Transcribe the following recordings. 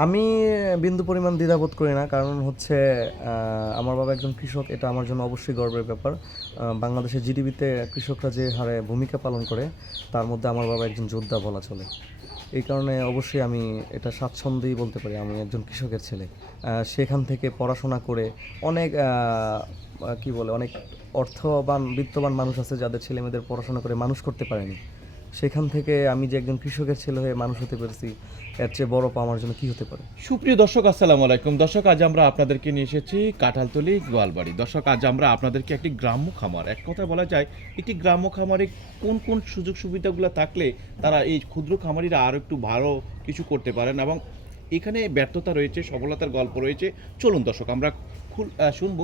আমি বিন্দু পরিমাণ দ্বিধাবোধ করি না, কারণ হচ্ছে আমার বাবা একজন কৃষক, এটা আমার জন্য অবশ্যই গর্বের ব্যাপার। বাংলাদেশের জিডিপিতে কৃষকরা যে হারে ভূমিকা পালন করে, তার মধ্যে আমার বাবা একজন যোদ্ধা বলা চলে। এই কারণে অবশ্যই আমি এটা স্বাচ্ছন্দ্যই বলতে পারি, আমি একজন কৃষকের ছেলে। সেখান থেকে পড়াশোনা করে অনেক কি বলে, অনেক অর্থবান, বিত্তবান মানুষ আছে যাদের ছেলে মেয়েদের পড়াশোনা করে মানুষ করতে পারেনি। সেখান থেকে আমি যে একজন কৃষকের ছেলে হয়ে মানুষ হতে পেরেছি, এর চেয়ে বড় পাওয়া আমার জন্য কি হতে পারে? সুপ্রিয় দর্শক, আসসালামু আলাইকুম। দর্শক, আজ আমরা আপনাদেরকে নিয়ে এসেছি কাঁঠালতলি গোয়ালবাড়ি। দর্শক, আজ আমরা আপনাদেরকে একটি গ্রাম্য খামার, এক কথা বলা যায়, একটি গ্রাম্য খামারে কোন কোন সুযোগ সুবিধাগুলো থাকলে তারা এই ক্ষুদ্র খামারিরা আরও একটু ভালো কিছু করতে পারেন এবং এখানে ব্যর্থতা রয়েছে, সফলতার গল্প রয়েছে। চলুন দর্শক, আমরা শুনব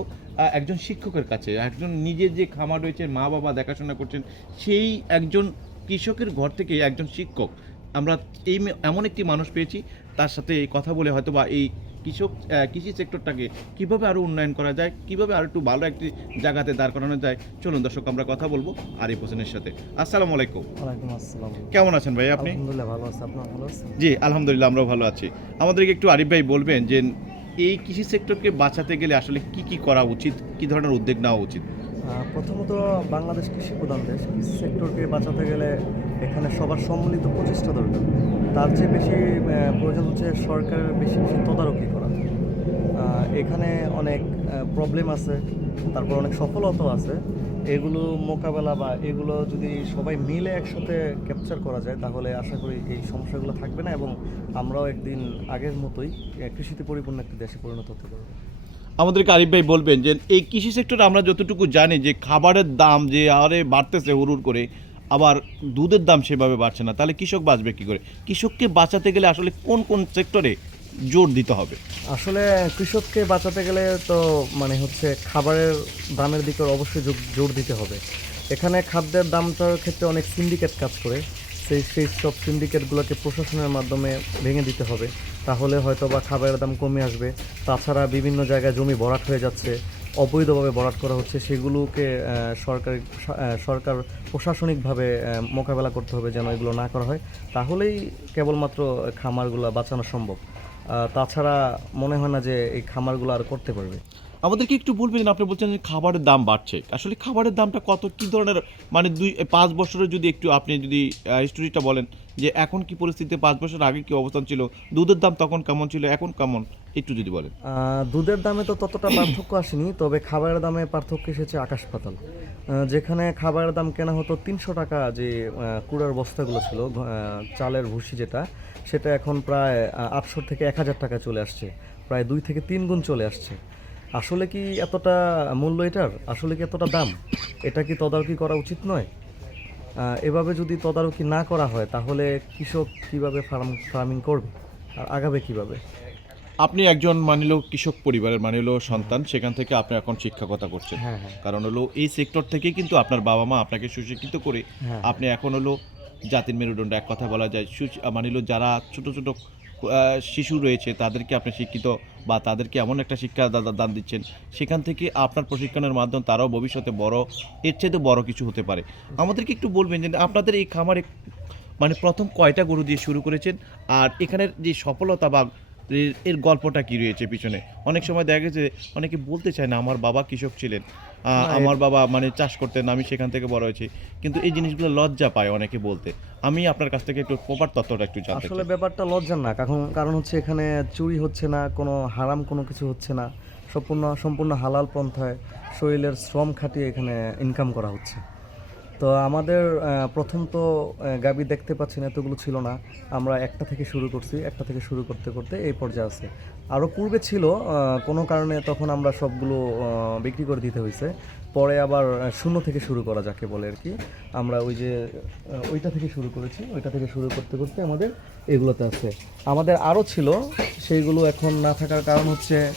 একজন শিক্ষকের কাছে। একজন নিজের যে খামার রয়েছে মা বাবা দেখাশোনা করছেন, সেই একজন কৃষকের ঘর থেকে একজন শিক্ষক। আমরা এই এমন একটি মানুষ পেয়েছি তার সাথে এই কথা বলে হয়তো বা এই কৃষক কৃষি সেক্টরটাকে কীভাবে আরও উন্নয়ন করা যায় কীভাবে আরও একটু ভালো একটি জায়গাতে দাঁড় করানো যায় চলুন দর্শক আমরা কথা বলব আরিফ হোসেনের সাথে। আসসালামু আলাইকুম। ওয়ালাইকুম আসসালাম। কেমন আছেন ভাই আপনি? আলহামদুলিল্লাহ ভালো আছে আপনার ভালো আছেন? জি আলহামদুলিল্লাহ আমরাও ভালো আছি। আমাদেরকে একটু আরিফ ভাই বলবেন যে এই কৃষি সেক্টরকে বাঁচাতে গেলে আসলে কি কি করা উচিত কি ধরনের উদ্যোগ নেওয়া উচিত? প্রথমত বাংলাদেশ কৃষি প্রধান দেশ। কৃষি সেক্টরকে বাঁচাতে গেলে এখানে সবার সম্মিলিত প্রচেষ্টা দরকার। তার চেয়ে বেশি প্রয়োজন হচ্ছে সরকারের বেশি বেশি তদারকি করা। এখানে অনেক প্রবলেম আছে, তারপর অনেক সফলতাও আছে। এগুলো মোকাবেলা বা এগুলো যদি সবাই মিলে একসাথে ক্যাপচার করা যায়, তাহলে আশা করি এই সমস্যাগুলো থাকবে না এবং আমরাও একদিন আগের মতোই কৃষিতে পরিপূর্ণ একটি দেশে পরিণত হতে পারব। আমাদেরকে আরিফ ভাই বলবেন যে, এই কৃষি সেক্টরে আমরা যতটুকু জানি যে, খাবারের দাম যে আরে বাড়তেছে হুড়ুর করে, আবার দুধের দাম সেভাবে বাড়ছে না। তাহলে কৃষক বাঁচবে কি করে? কৃষককে বাঁচাতে গেলে আসলে কোন কোন সেক্টরে জোর দিতে হবে? আসলে কৃষককে বাঁচাতে গেলে তো মানে হচ্ছে খাবারের দামের দিকে অবশ্যই জোর- জোর দিতে হবে। এখানে খাদ্যের দামটার ক্ষেত্রে অনেক সিন্ডিকেট কাজ করে। সেই সেই সব সিন্ডিকেটগুলোকে প্রশাসনের মাধ্যমে ভেঙে দিতে হবে। তাহলে হয়তো বা খাবারের দাম কমে আসবে। তাছাড়া বিভিন্ন জায়গায় জমি ভরাট হয়ে যাচ্ছে। অবৈধভাবে ভরাট করা হচ্ছে। সেগুলোকে সরকারি সরকার প্রশাসনিকভাবে মোকাবেলা করতে হবে যেন এগুলো না করা হয়। তাহলেই কেবলমাত্র খামারগুলো বাঁচানো সম্ভব। তাছাড়া মনে হয় না যে এই খামারগুলো আর করতে পারবে। আমাদেরকে একটু বলবেন, আপনি বলছেন যে খাবারের দাম বাড়ছে। আসলে খাবারের দামটা কত? কি ধরনের মানে দুই পাঁচ বছরে যদি একটু আপনি যদি হিস্টোরিটা বলেন যে এখন কি পরিস্থিতি পাঁচ বছর আগে কি অবস্থান ছিল, দুধের দাম তখন কেমন ছিল, এখন কেমন? একটু যদি বলেন। দুধের দামে তো ততটা পার্থক্য আসেনি, তবে খাবারের দামে পার্থক্য এসেছে আকাশ পাতাল। যেখানে খাবারের দাম কেনা হতো তিনশো টাকা যে কুড়ার বস্তাগুলো ছিল চালের ভুসি যেটা, সেটা এখন প্রায় আটশো থেকে এক হাজার টাকা চলে আসছে, প্রায় দুই থেকে তিন গুণ চলে আসছে। আসলে কি এতটা মূল্য এটার? আসলে কি এতটা দাম? এটা কি তদারকি করা উচিত নয়? এভাবে যদি তদারকি না করা হয় তাহলে কৃষক কীভাবে ফার্ম ফার্মিং করবে? আর আগাবে কীভাবে? আপনি একজন মানিল কৃষক পরিবারের মানিল সন্তান সেখান থেকে আপনি এখন শিক্ষকতা করছেন। হ্যাঁ হ্যাঁ। কারণ হলো এই সেক্টর থেকেই কিন্তু আপনার বাবা মা আপনাকে সুশিক্ষিত করে হ্যাঁ আপনি এখন হলো জাতির মেরুদণ্ড। এক কথা বলা যায় মানিল যারা ছোট ছোট শিশু রয়েছে তাদেরকে আপনি শিক্ষিত বা তাদেরকে এমন একটা শিক্ষা দান দিচ্ছেন, সেখান থেকে আপনার প্রশিক্ষণের মাধ্যমে তারাও ভবিষ্যতে বড়, এর চেয়ে বড় কিছু হতে পারে। আমাদেরকে একটু বলবেন যে আপনাদের এই খামারে মানে প্রথম কয়টা গরু দিয়ে শুরু করেছেন? আর এখানের যে সফলতা বা এর- গল্পটা কি রয়েছে পিছনে? অনেক সময় দেখা গেছে অনেকে বলতে চায় না, আমার বাবা কৃষক ছিলেন। আমার বাবা মানে চাষ করতেন আমি সেখান থেকে বড় হয়েছি। কিন্তু এই জিনিসগুলো লজ্জা পায় অনেকে বলতে। আমি আপনার কাছ থেকে একটু প্রপার তথ্যটা একটু জানতে আসলে ব্যাপারটা লজ্জার না কারণ কারণ হচ্ছে এখানে চুরি হচ্ছে না কোনো হারাম কোনো কিছু হচ্ছে না সম্পূর্ণ সম্পূর্ণ হালাল পন্থায় শরীরের শ্রম খাটিয়ে এখানে ইনকাম করা হচ্ছে। তো আমাদের প্রথম তো গাবি দেখতে পাচ্ছেন এতগুলো ছিল না আমরা একটা থেকে শুরু করছি একটা থেকে শুরু করতে করতে এই পর্যায়ে আছে। আরও পূর্বে ছিল কোনো কারণে তখন আমরা সবগুলো বিক্রি করে দিতে হয়েছে পরে আবার শূন্য থেকে শুরু করা যাকে বলে আর কি। আমরা ওই যে ওইটা থেকে শুরু করেছি। ওইটা থেকে শুরু করতে করতে আমাদের এগুলোতে আছে। আমাদের আরও ছিল, সেইগুলো এখন না থাকার কারণ হচ্ছে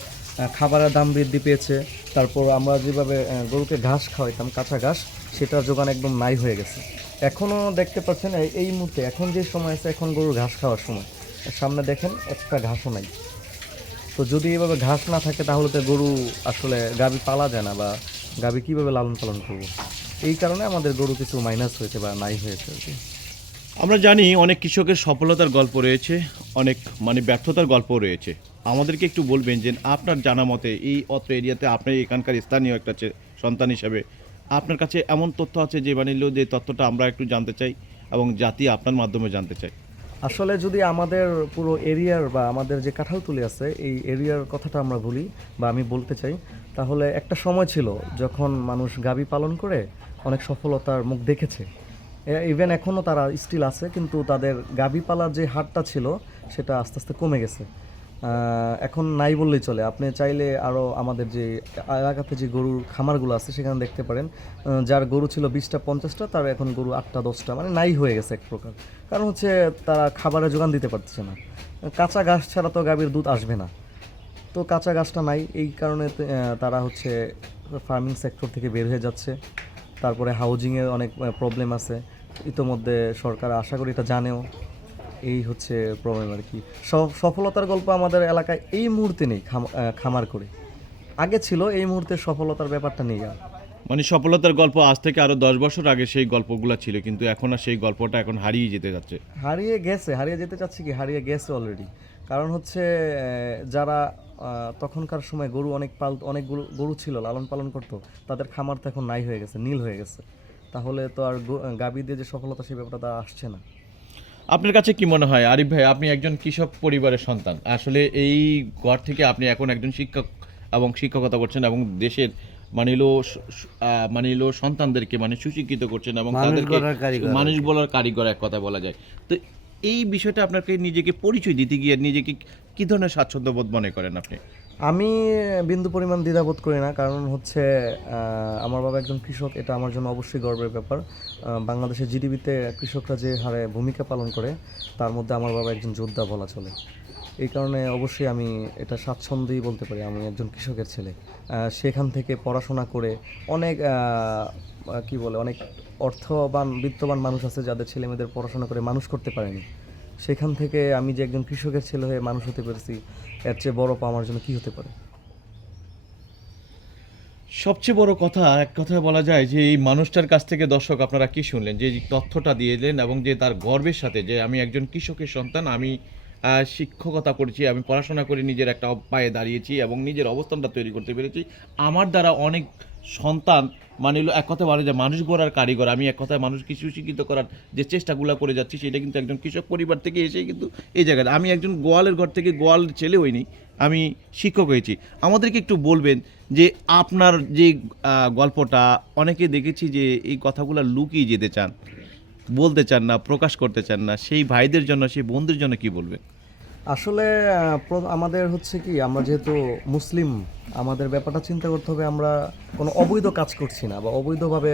খাবারের দাম বৃদ্ধি পেয়েছে। তারপর আমরা যেভাবে গরুকে ঘাস খাওয়াইতাম, কাঁচা ঘাস, সেটার যোগান একদম নাই হয়ে গেছে। এখনও দেখতে পাচ্ছেন এই- মুহূর্তে, এখন যে সময় আছে, এখন গরুর ঘাস খাওয়ার সময়। সামনে দেখেন, একটা ঘাসও নাই। তো যদি এভাবে ঘাস না থাকে তাহলে তো গরু আসলে গাবি পালা যায় না বা গাবি কীভাবে লালন পালন করব? এই কারণে আমাদের গরু কিছু মাইনাস হয়েছে বা নাই হয়েছে আর কি। আমরা জানি অনেক কৃষকের সফলতার গল্প রয়েছে, অনেক মানে ব্যর্থতার গল্প রয়েছে। আমাদেরকে একটু বলবেন যে আপনার জানা মতে এই অত্র এরিয়াতে আপনি এখানকার স্থানীয় একটা সন্তান হিসাবে আপনার কাছে এমন তথ্য আছে যে মানে যে তথ্যটা আমরা একটু জানতে চাই এবং জাতি আপনার মাধ্যমে জানতে চাই? আসলে যদি আমাদের পুরো এরিয়ার বা আমাদের যে কাঁঠালতুলি আছে, এই এরিয়ার কথাটা আমরা বলি বা আমি বলতে চাই, তাহলে একটা সময় ছিল যখন মানুষ গাবি পালন করে অনেক সফলতার মুখ দেখেছে। ইভেন এখনও তারা স্টিল আছে, কিন্তু তাদের গাবি পালার যে হারটা ছিল, সেটা আস্তে আস্তে কমে গেছে। এখন নাই বললেই চলে। আপনি চাইলে আরও আমাদের যে এলাকাতে যে গরুর খামারগুলো আছে, সেখানে দেখতে পারেন। যার গরু ছিল বিশটা, পঞ্চাশটা, তার এখন গরু আটটা, দশটা। মানে নাই হয়ে গেছে এক প্রকার। কারণ হচ্ছে তারা খাবারের যোগান দিতে পারতেছে না। কাঁচা ঘাস ছাড়া তো গাভীর দুধ আসবে না। তো কাঁচা গাছটা নাই। এই কারণে তারা হচ্ছে ফার্মিং সেক্টর থেকে বের হয়ে যাচ্ছে। তারপরে হাউজিংয়ের অনেক প্রবলেম আছে। ইতোমধ্যে সরকার আশা করি এটা জানেও। এই হচ্ছে প্রবলেম আর কি। সফলতার গল্প আমাদের এলাকায় এই মুহূর্তে নেই খামার করে। আগে ছিল এই মুহূর্তে সফলতার ব্যাপারটা নেই আর। মানে সফলতার গল্প আজ থেকে আরও দশ বছর আগে সেই গল্পগুলো ছিল কিন্তু এখন আর সেই গল্পটা এখন হারিয়ে যেতে যাচ্ছে। হারিয়ে গেছে হারিয়ে যেতে চাচ্ছি কি? হারিয়ে গেছে অলরেডি কারণ হচ্ছে যারা তখনকার সময় গরু অনেক পাল অনেক গরু ছিল লালন পালন করতো তাদের খামার তো এখন নাই হয়ে গেছে নীল হয়ে গেছে। তাহলে তো আর গো- গাভী দিয়ে যে সফলতা সেই ব্যাপারটা আসছে না। আপনার কাছে কি মনে হয়? আরিফ ভাই আপনি একজন কৃষক পরিবারের সন্তান। আসলে এই ঘর থেকে আপনি এখন একজন শিক্ষক এবং শিক্ষকতা করছেন এবং দেশের মানিলো মানিলো সন্তানদেরকে মানে সুশিক্ষিত করছেন এবং তাদেরকে মানুষ বলার কারিগর এক কথা বলা যায়। তো এই বিষয়টা আপনাকে নিজেকে পরিচয় দিতে গিয়ে নিজেকে কি ধরনের স্বাচ্ছন্দ্য বোধ মনে করেন আপনি? আমি বিন্দু পরিমাণ দ্বিধাবোধ করি না, কারণ হচ্ছে আমার বাবা একজন কৃষক, এটা আমার জন্য অবশ্যই গর্বের ব্যাপার। বাংলাদেশের জিডিপিতে কৃষকরা যে হারে ভূমিকা পালন করে, তার মধ্যে আমার বাবা একজন যোদ্ধা বলা চলে। এই কারণে অবশ্যই আমি এটা স্বাচ্ছন্দ্যই বলতে পারি, আমি একজন কৃষকের ছেলে। সেখান থেকে পড়াশোনা করে অনেক কি বলে, অনেক অর্থবান, বিত্তবান মানুষ আছে যাদের ছেলে মেয়েদের পড়াশোনা করে মানুষ করতে পারেনি। সেখান থেকে আমি যে একজন কৃষকের ছেলে হয়ে মানুষ হতে পেরেছি, এর চেয়ে বড় পাওয়ার আমার জন্য কি হতে পারে? সবচেয়ে বড় কথা, এক কথায় বলা যায় যে এই মানুষটার কাছ থেকে দর্শক আপনারা কি শুনলেন? যে তথ্যটা দিয়ে দিলেন এবং যে তার গর্বের সাথে যে আমি একজন কৃষকের সন্তান, আমি শিক্ষকতা করেছি, আমি পড়াশোনা করে নিজের একটা পায়ে দাঁড়িয়েছি এবং নিজের অবস্থানটা তৈরি করতে পেরেছি। আমার দ্বারা অনেক সন্তান মানে হলো এক কথা বলে যে মানুষ গড়ার কারিগর, আমি এক কথায় মানুষকে সুশিক্ষিত করার যে চেষ্টাগুলো করে যাচ্ছি, সেটা কিন্তু একজন কৃষক পরিবার থেকে এসেই কিন্তু এই জায়গায় আমি একজন গোয়ালের ঘর থেকে গোয়াল ছেলে হইনি, আমি শিক্ষক হয়েছি। আমাদেরকে একটু বলবেন যে আপনার যে গল্পটা, অনেকে দেখেছি যে এই কথাগুলো লুকিয়ে যেতে চান। বলতে চান না, প্রকাশ করতে চান না, সেই ভাইদের জন্য, সেই বন্ধুর জন্য কি বলবেন আসলে আমাদের হচ্ছে কি, আমরা যেহেতু মুসলিম, আমাদের ব্যাপারটা চিন্তা করতে হবে, আমরা কোনো অবৈধ কাজ করছি না, বা অবৈধভাবে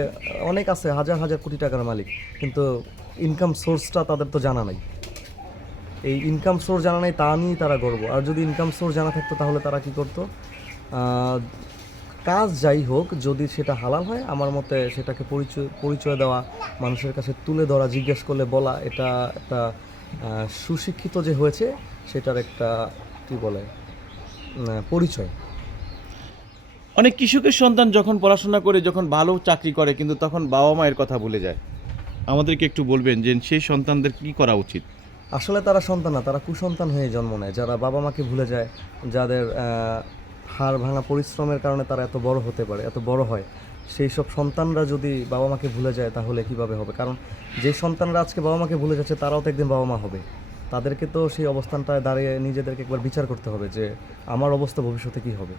অনেক আছে, হাজার হাজার কোটি টাকার মালিক, কিন্তু ইনকাম সোর্সটা তাদের তো জানা নাই। এই ইনকাম সোর্স জানা নাই, তা নিয়েই তারা গর্ব। আর যদি ইনকাম সোর্স জানা থাকতো, তাহলে তারা কি করতো? কাজ যাই হোক যদি সেটা হালাল হয় আমার মতে সেটাকে পরিচয় পরিচয় দেওয়া মানুষের কাছে তুলে ধরা জিজ্ঞেস করলে বলা এটা একটা সুশিক্ষিত যে হয়েছে সেটার একটা কি বলে পরিচয়। অনেক কৃষকের সন্তান যখন পড়াশোনা করে যখন ভালো চাকরি করে কিন্তু তখন বাবা মায়ের কথা ভুলে যায়। আমাদেরকে একটু বলবেন যে সেই সন্তানদের কি করা উচিত? আসলে তারা সন্তান না তারা কুসন্তান হয়ে জন্ম নেয়। যারা বাবা মাকে ভুলে যায় যাদের হাড় ভাঙা পরিশ্রমের কারণে তারা এত বড় হতে পারে, এত বড় হয়। সেই সব সন্তানরা যদি বাবা মাকে ভুলে যায়, তাহলে কীভাবে হবে? কারণ যে সন্তানরা আজকে বাবা মাকে ভুলে যাচ্ছে, তারাও তো একদিন বাবা মা হবে। তাদেরকে তো সেই অবস্থানটায় দাঁড়িয়ে নিজেদেরকে একবার বিচার করতে হবে যে, আমার অবস্থা ভবিষ্যতে কি হবে।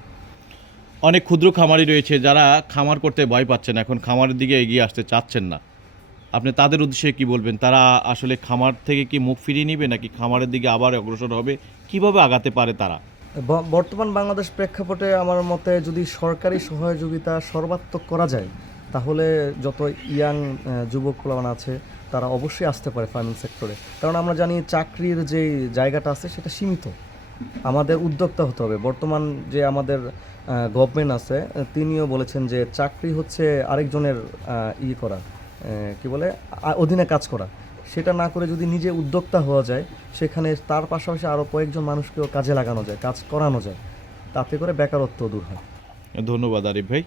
অনেক ক্ষুদ্র খামারি রয়েছে যারা খামার করতে ভয় পাচ্ছেন, এখন খামারের দিকে এগিয়ে আসতে চাচ্ছেন না। আপনি তাদের উদ্দেশ্যে কি বলবেন? তারা আসলে খামার থেকে কি মুখ ফিরিয়ে নেবে, নাকি খামারের দিকে আবার অগ্রসর হবে? কীভাবে আগাতে পারে তারা? বর্তমান বাংলাদেশ প্রেক্ষাপটে আমার মতে যদি সরকারি সহযোগিতা সর্বাত্মক করা যায়, তাহলে যত ইয়াং যুবক প্রলান আছে, তারা অবশ্যই আসতে পারে ফার্মিং সেক্টরে কারণ আমরা জানি চাকরির যে জায়গাটা আছে, সেটা সীমিত। আমাদের উদ্যোক্তা হতে হবে। বর্তমান যে আমাদের গভর্নমেন্ট আছে, তিনিও বলেছেন যে চাকরি হচ্ছে আরেকজনের ই করা কি বলে অধীনে কাজ করা। সেটা না করে যদি নিজে উদ্যোক্তা হওয়া যায়, সেখানে তার পাশাপাশি আরও কয়েকজন মানুষকেও কাজে লাগানো যায়, কাজ করানো যায়। তাতে করে বেকারত্ব দূর হয়। ধন্যবাদ আরিফ ভাই।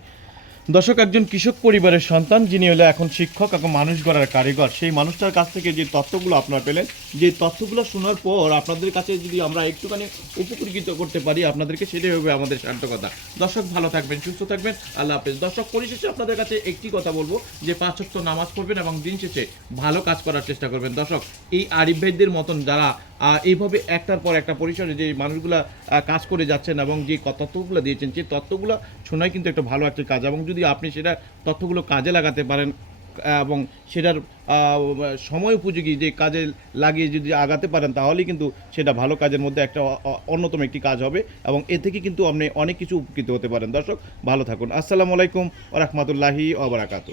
দর্শক, একজন কৃষক পরিবারের সন্তান, যিনি হলে এখন শিক্ষক এবং মানুষ গড়ার কারিগর, সেই মানুষটার কাছ থেকে যে তথ্যগুলো আপনারা পেলেন, যে তথ্যগুলো শোনার পর আপনাদের কাছে যদি আমরা একটুখানি উপকৃত করতে পারি, আপনাদেরকে সেটাই হবে আমাদের সার্থকতা দর্শক, ভালো থাকবেন, সুস্থ থাকবেন। আল্লাহ হাফেজ। দর্শক, পরিশেষে আপনাদের কাছে একটি কথা বলব, যে পাঁচ ওয়াক্ত নামাজ পড়বেন এবং দিন শেষে ভালো কাজ করার চেষ্টা করবেন। দর্শক, এই আরিফ ভাইদের মতন যারা এইভাবে একটার পর একটা পরিসরে যে মানুষগুলা কাজ করে যাচ্ছেন এবং যে তথ্যগুলো দিয়েছেন সেই তথ্যগুলো শোনাই কিন্তু একটা ভালো একটা কাজ এবং যদি আপনি সেটা তথ্যগুলো কাজে লাগাতে পারেন, এবং সেটার সময় উপযোগী যে কাজে লাগিয়ে যদি আগাতে পারেন, তাহলেই কিন্তু সেটা ভালো কাজের মধ্যে একটা অন্যতম একটি কাজ হবে, এবং এ থেকে কিন্তু আপনি অনেক কিছু উপকৃত হতে পারেন। দর্শক, ভালো থাকুন। আসসালামু আলাইকুম ওরহমতুল্লাহি ওবরাকাতু